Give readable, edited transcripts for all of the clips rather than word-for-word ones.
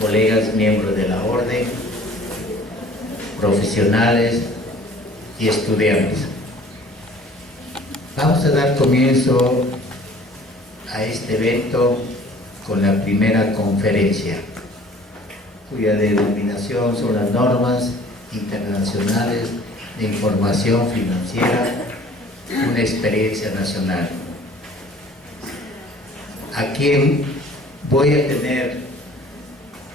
colegas miembros de la orden, profesionales y estudiantes. Vamos a dar comienzo a este evento con la primera conferencia, cuya denominación son las normas internacionales de información financiera, una experiencia nacional. A quien voy a tener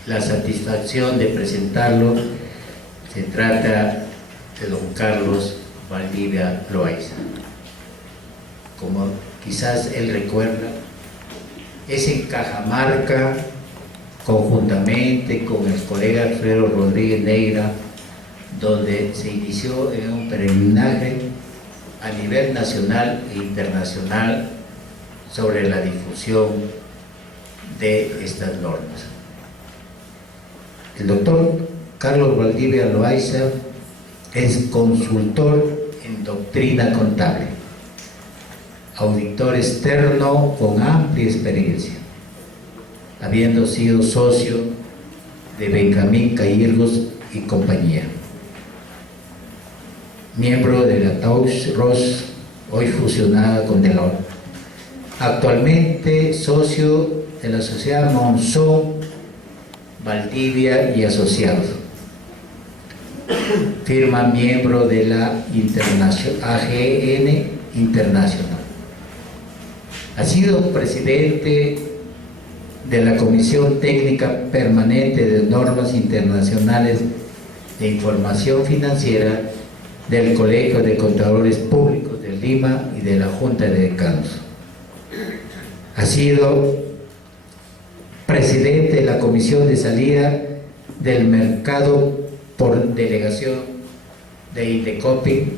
la satisfacción de presentarlo, se trata de don Carlos Valdivia Loaiza. Como quizás él recuerda, es en Cajamarca, conjuntamente con el colega Alfredo Rodríguez Neira, donde se inició en un peregrinaje a nivel nacional e internacional sobre la difusión de estas normas. El doctor Carlos Valdivia Loaiza es consultor en doctrina contable, auditor externo con amplia experiencia, habiendo sido socio de Benjamín Cairgos y compañía, miembro de la Touche Ross, hoy fusionada con Deloitte, actualmente socio de la sociedad Monzón Valdivia y Asociados, firma miembro de la AGN Internacional. Ha sido presidente de la Comisión Técnica Permanente de Normas Internacionales de Información Financiera del Colegio de Contadores Públicos de Lima y de la Junta de Decanos. Ha sido presidente de la Comisión de Salida del Mercado por delegación de Indecopi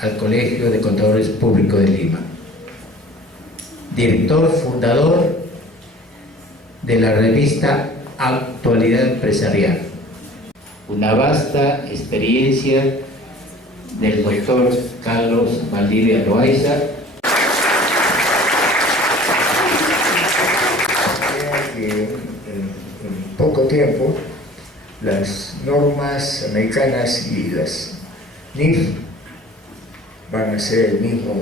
al Colegio de Contadores Públicos de Lima. Director fundador de la revista Actualidad Empresarial. Una vasta experiencia del doctor Carlos Valdivia Loaiza. En poco tiempo las normas americanas y las NIF van a ser el mismo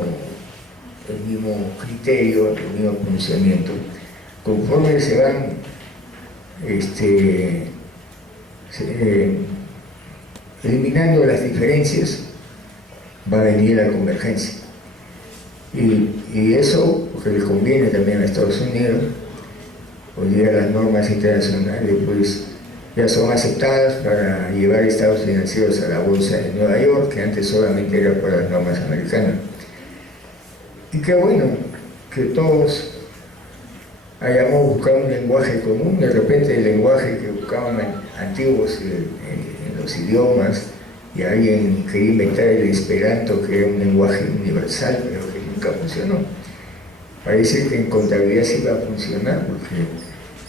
criterio, el mismo funcionamiento. Conforme se van eliminando las diferencias, va a venir la convergencia. Y eso, porque le conviene también a Estados Unidos. Hoy día las normas internacionales pues ya son aceptadas para llevar estados financieros a la bolsa de Nueva York, que antes solamente era para las normas americanas. Y qué bueno que todos hayamos buscado un lenguaje común. De repente el lenguaje que buscaban antiguos en los idiomas, y alguien quería inventar el Esperanto, que era un lenguaje universal, pero que nunca funcionó. Parece que en contabilidad sí va a funcionar, porque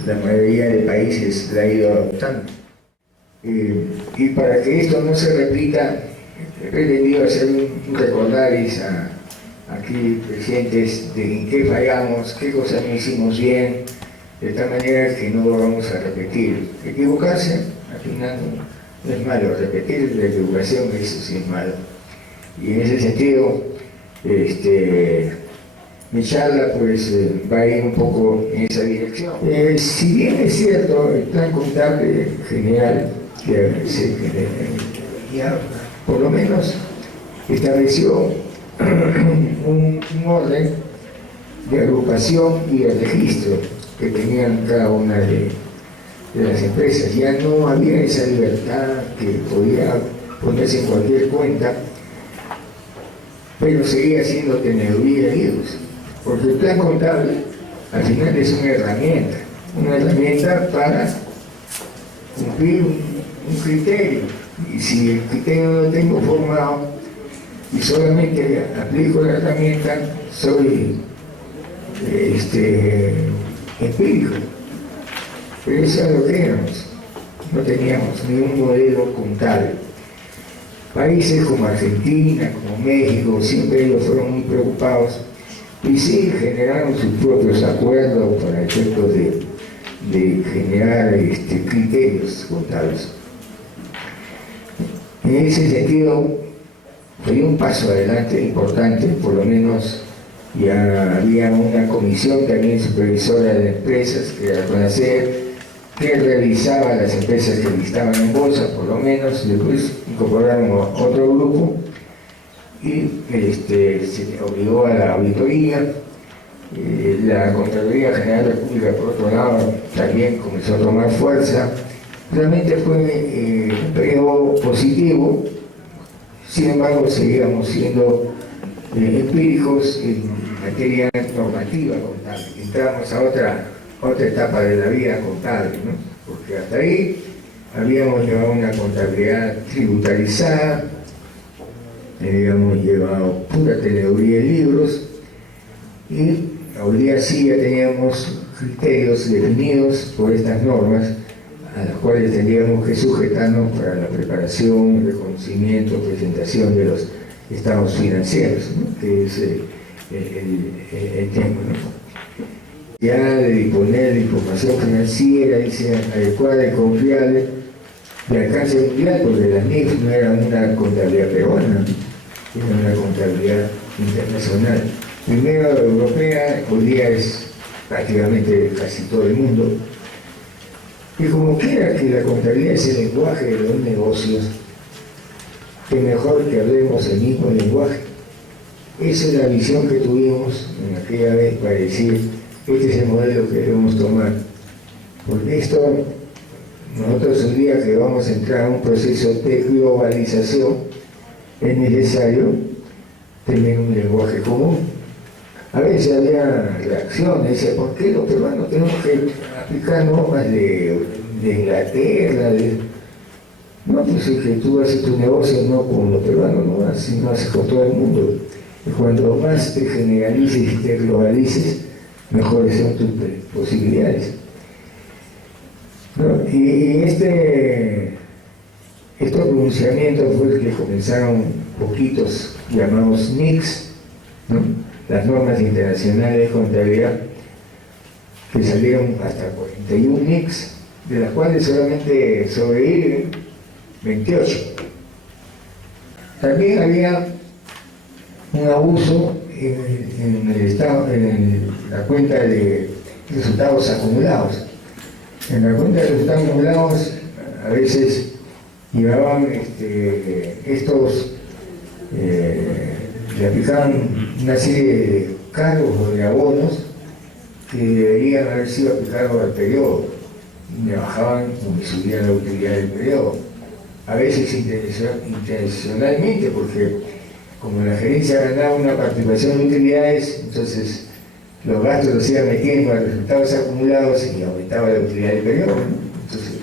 la mayoría de países la ha ido adoptando. Y para que esto no se repita, he venido a hacer un recordaris aquí presentes de en qué fallamos, qué cosas no hicimos bien, de tal manera que no lo vamos a repetir. Equivocarse, al final no es malo, repetir la equivocación, eso sí es malo. Y en ese sentido, mi charla pues va a ir un poco en esa dirección. Si bien es cierto, el plan contable general ya por lo menos estableció un orden de agrupación y de registro que tenían cada una de las empresas. Ya no había esa libertad que podía ponerse en cualquier cuenta, pero seguía siendo teneduría de ellos. Porque el plan contable al final es una herramienta para cumplir un criterio. Y si el criterio no lo tengo formado y solamente aplico la herramienta, soy empírico. Pero eso es lo que éramos. No teníamos ni un modelo contable. Países como Argentina, como México, siempre ellos fueron muy preocupados y sí generaron sus propios acuerdos para efectos de generar criterios contables. En ese sentido, fue un paso adelante importante, por lo menos ya había una comisión también supervisora de empresas, que era CONACER, que revisaba las empresas que listaban en bolsa, por lo menos. Después incorporaron a otro grupo y se obligó a la auditoría. La Contraloría General de la República, por otro lado, también comenzó a tomar fuerza. Realmente fue un periodo positivo. Sin embargo, seguíamos siendo empíricos en materia normativa contable. Entramos a otra etapa de la vida contable, ¿no? Porque hasta ahí habíamos llevado una contabilidad tributarizada, habíamos llevado pura teneduría de libros, y hoy día sí ya teníamos criterios definidos por estas normas a las cuales tendríamos que sujetarnos para la preparación, reconocimiento, presentación de los estados financieros, ¿no? Que es el tema, ¿no? Ya de disponer de información financiera, dice, adecuada y confiable, de alcance mundial, porque la NIF no era una contabilidad peruana, era una contabilidad internacional. Primero europea, hoy día es prácticamente casi todo el mundo. Y como quiera que la contabilidad es el lenguaje de los negocios, que mejor que hablemos el mismo lenguaje. Esa es la visión que tuvimos en aquella vez para decir, este es el modelo que debemos tomar. Porque esto, nosotros el día que vamos a entrar a un proceso de globalización, es necesario tener un lenguaje común. A veces había reacciones, decía, ¿por qué los peruanos tenemos que aplicar normas de Inglaterra? No, pues es que tú haces tu negocio no con los peruanos, no así no haces con todo el mundo. Y cuando más te generalices y te globalices, mejores son tus posibilidades. ¿No? Y estos pronunciamientos fue que comenzaron poquitos llamados NICS, ¿no? Las normas internacionales de contabilidad, que salieron hasta 41 NICS, de las cuales solamente sobreviven 28. También había un abuso en el estado, en la cuenta de resultados acumulados. En la cuenta de resultados acumulados a veces llevaban le aplicaban una serie de cargos o de abonos que deberían haber sido aplicados al periodo, y le bajaban o le subían la utilidad del periodo. A veces intencionalmente, porque como la gerencia ganaba una participación de utilidades, entonces los gastos los iban metiendo a resultados acumulados y aumentaba la utilidad del periodo, ¿no? Entonces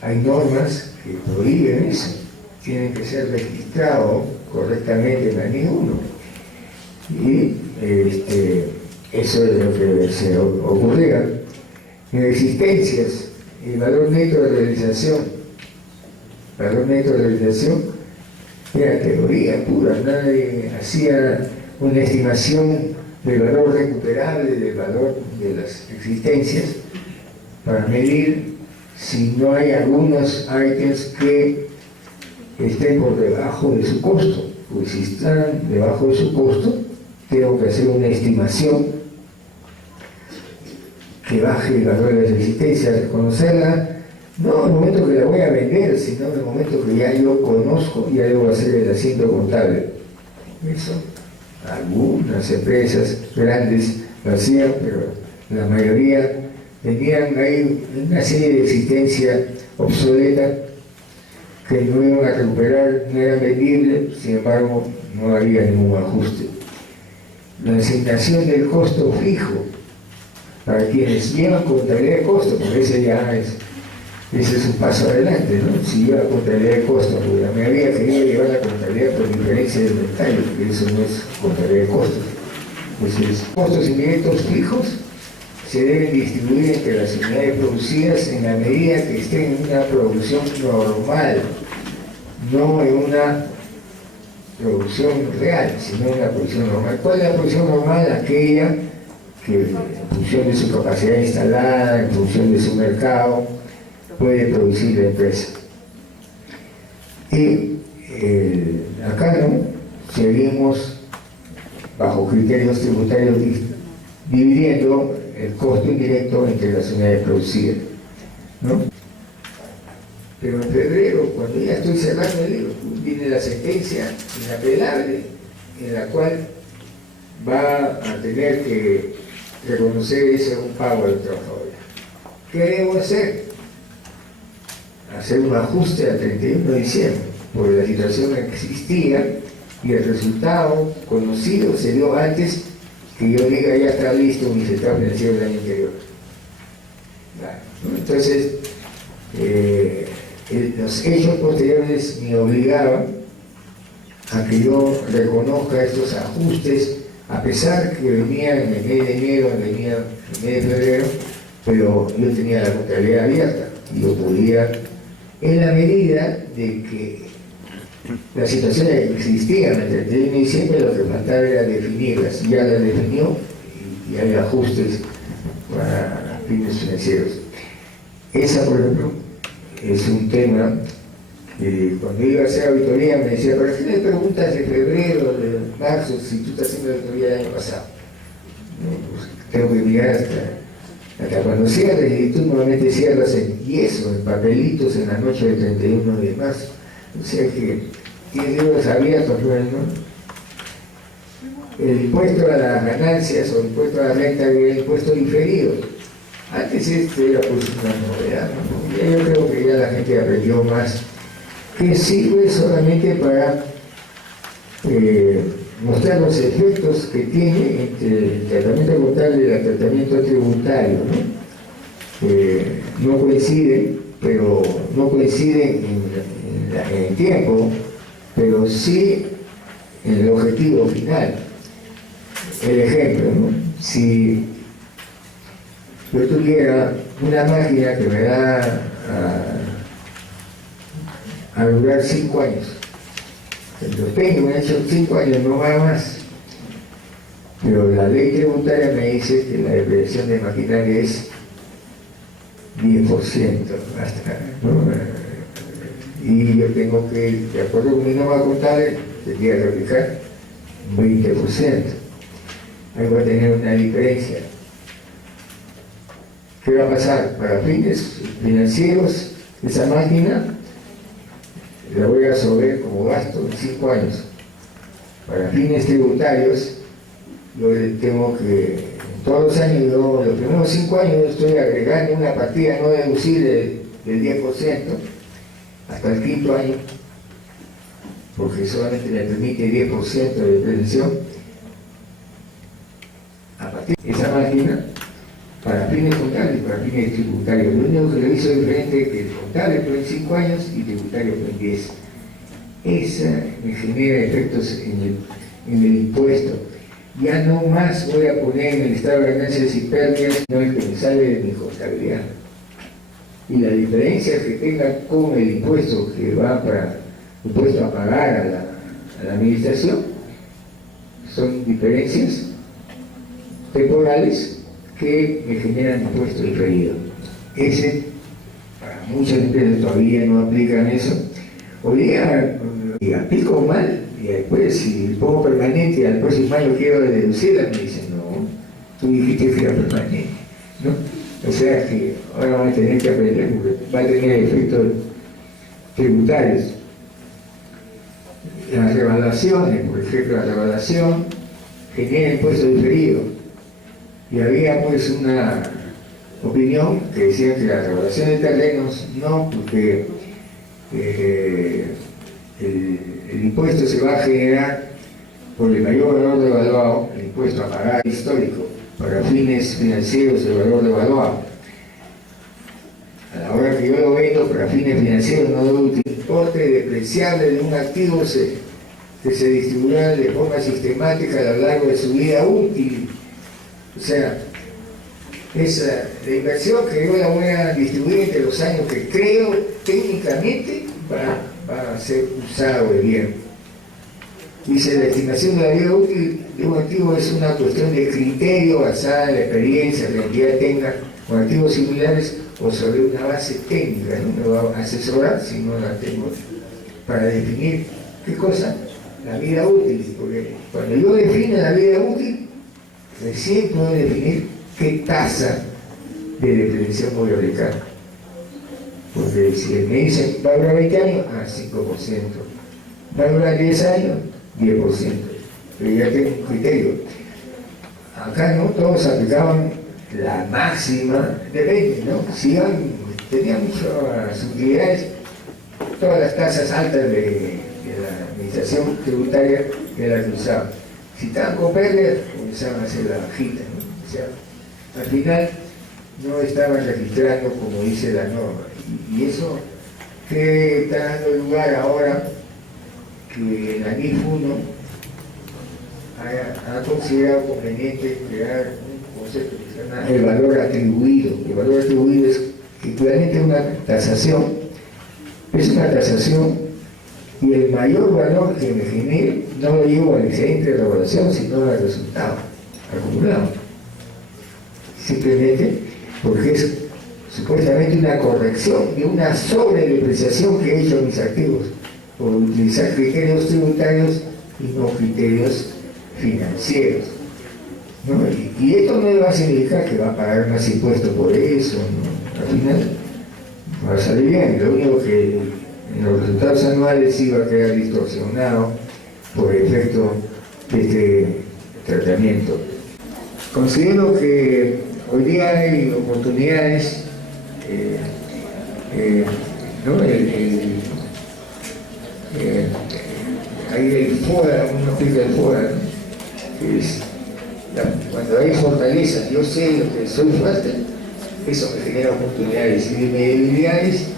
hay normas que prohíben eso, tienen que ser registrados correctamente en la NIF 1. Y eso es lo que se ocurría. En existencias, el valor neto de realización era teoría pura, nadie hacía una estimación del valor recuperable, del valor de las existencias, para medir si no hay algunos ítems que estén por debajo de su costo. Pues si están debajo de su costo, tengo que hacer una estimación que baje el valor de las existencias, reconocerla, no en el momento que la voy a vender, sino en el momento que ya yo conozco, ya debo hacer el asiento contable. Eso, algunas empresas grandes lo hacían, pero la mayoría tenían ahí una serie de existencia obsoleta que no iban a recuperar, no eran vendibles, sin embargo no había ningún ajuste. La asignación del costo fijo para quienes llevan contabilidad de costo, porque ese es un paso adelante, ¿no? Si lleva contabilidad de costo, porque la mayoría quería llevar la contabilidad por diferencia de inventario, porque eso no es contabilidad de costos. Entonces, costos indirectos fijos se deben distribuir entre las unidades producidas en la medida que estén en una producción normal, no en una producción real, sino en la producción normal. ¿Cuál es la producción normal? Aquella que en función de su capacidad instalada, en función de su mercado, puede producir la empresa. Y acá no, seguimos bajo criterios tributarios dividiendo el costo indirecto entre las unidades producidas, ¿no? Pero en febrero, cuando ya estoy cerrando el libro, viene la sentencia inapelable en la cual va a tener que reconocer ese un pago del trabajador. ¿Qué debo hacer? Hacer un ajuste al 31 de diciembre, porque la situación existía y el resultado conocido se dio antes que yo diga ya está listo mi estado financiero del año anterior. ¿No? Entonces, los hechos posteriores me obligaban a que yo reconozca estos ajustes, a pesar que venían en el mes de enero, venía en el mes de febrero, pero yo tenía la contabilidad abierta y yo podía, en la medida de que las situaciones existían el 31 de diciembre, lo que faltaba era definirlas, ya las definió y hay ajustes para fines financieros. Esa, por ejemplo, es un tema que cuando iba a hacer auditoría me decía, ¿pero qué me preguntas de febrero, de marzo, si tú estás haciendo auditoría del año pasado? No, pues, tengo que mirar hasta cuando cierres, y tú normalmente cierras en yeso, en papelitos, en la noche del 31 de marzo. O sea que tienes libros abiertos, ¿no? El impuesto a las ganancias o el impuesto a la renta y el impuesto diferido. Antes esto era pues una novedad, ¿no? Ya yo creo que ya la gente aprendió más, que sirve solamente para mostrar los efectos que tiene entre el tratamiento contable y el tratamiento tributario, ¿no? No coinciden, pero no coinciden en el tiempo, pero sí en el objetivo final. El ejemplo, ¿no? Si yo tuviera una máquina que me da a durar 5 años, lo tengo, me ha hecho 5 años, no va más, pero la ley tributaria me dice que la depreciación de maquinaria es 10% hasta, ¿no? Y yo tengo que, de acuerdo con mi norma contable, tendría que aplicar 20%. Ahí va a tener una diferencia. ¿Qué va a pasar? Para fines financieros, esa máquina la voy a absorber como gasto en 5 años. Para fines tributarios, yo tengo que, todos los años, los primeros 5 años, yo estoy agregando una partida no deducible del 10%, hasta el 5.º año, porque solamente me permite 10% de depreciación. A partir de esa máquina, para fines contables y para fines tributarios, lo único que lo hizo diferente es que el contable fue en 5 años y tributario fue en 10. Esa me genera efectos en el impuesto. Ya no más voy a poner en el estado de ganancias y pérdidas, sino el que me sale de mi contabilidad. Y la diferencia que tenga con el impuesto que va para impuesto a pagar a la administración son diferencias temporales que me generan impuesto diferido. Ese, para muchas empresas todavía no aplican eso. Hoy día, aplico mal, y después si pongo permanente al próximo año quiero deducirla, me dicen, no, tú dijiste que era permanente, ¿no? O sea que ahora van a tener que aprender porque va a tener efectos tributarios. Las revaluaciones, por ejemplo, la revaluación genera impuesto diferido. Y había pues una opinión que decía que la revaluación de terrenos no, porque el impuesto se va a generar por el mayor valor devaluado, el impuesto a pagar histórico, para fines financieros de valor devaluado. A la hora que yo lo vendo para fines financieros no debo utilizar el importe depreciable de un activo que se distribuirá de forma sistemática a lo largo de su vida útil. O sea, es la inversión que yo la voy a distribuir entre los años que creo técnicamente va a ser usado de bien. Dice, la estimación de la vida útil de un activo es una cuestión de criterio basada en la experiencia que la entidad tenga con activos similares o sobre una base técnica. No me va a asesorar si no la tengo para definir qué cosa, la vida útil, porque cuando yo defino la vida útil, recién puedo definir qué tasa de depreciación voy a aplicar. Porque si me dicen va a durar 20 años, 5%, va a durar 10 años, 10%, pero ya tengo un criterio. Acá no todos aplicaban la máxima de 20, ¿no? Si tenían muchas utilidades, todas las tasas altas de la administración tributaria que las usaban. Si estaban con pérdidas, comenzaban a hacer la bajita, ¿no? O sea, al final no estaban registrando como dice la norma. Y eso que está dando lugar ahora que la NIF 1 ha considerado conveniente crear un concepto que se llama el valor atribuido. El valor atribuido es equivalente a una tasación, es una tasación y el mayor valor que me genere no lo llevo al excedente de la evaluación, sino al resultado acumulado. Simplemente porque es supuestamente una corrección de una sobredepreciación que he hecho en mis activos por utilizar criterios tributarios y no criterios financieros, ¿no? Y esto no va a significar que va a pagar más impuestos por eso, ¿no? Al final va a salir bien. Lo único que en los resultados anuales sí va a quedar distorsionado por efecto de este tratamiento. Considero que hoy día hay oportunidades, ¿no? Hay el FODA, uno explica el FODA, ¿no? Que es cuando hay fortaleza, yo sé lo que soy fuerte, eso me genera oportunidades, y de debilidades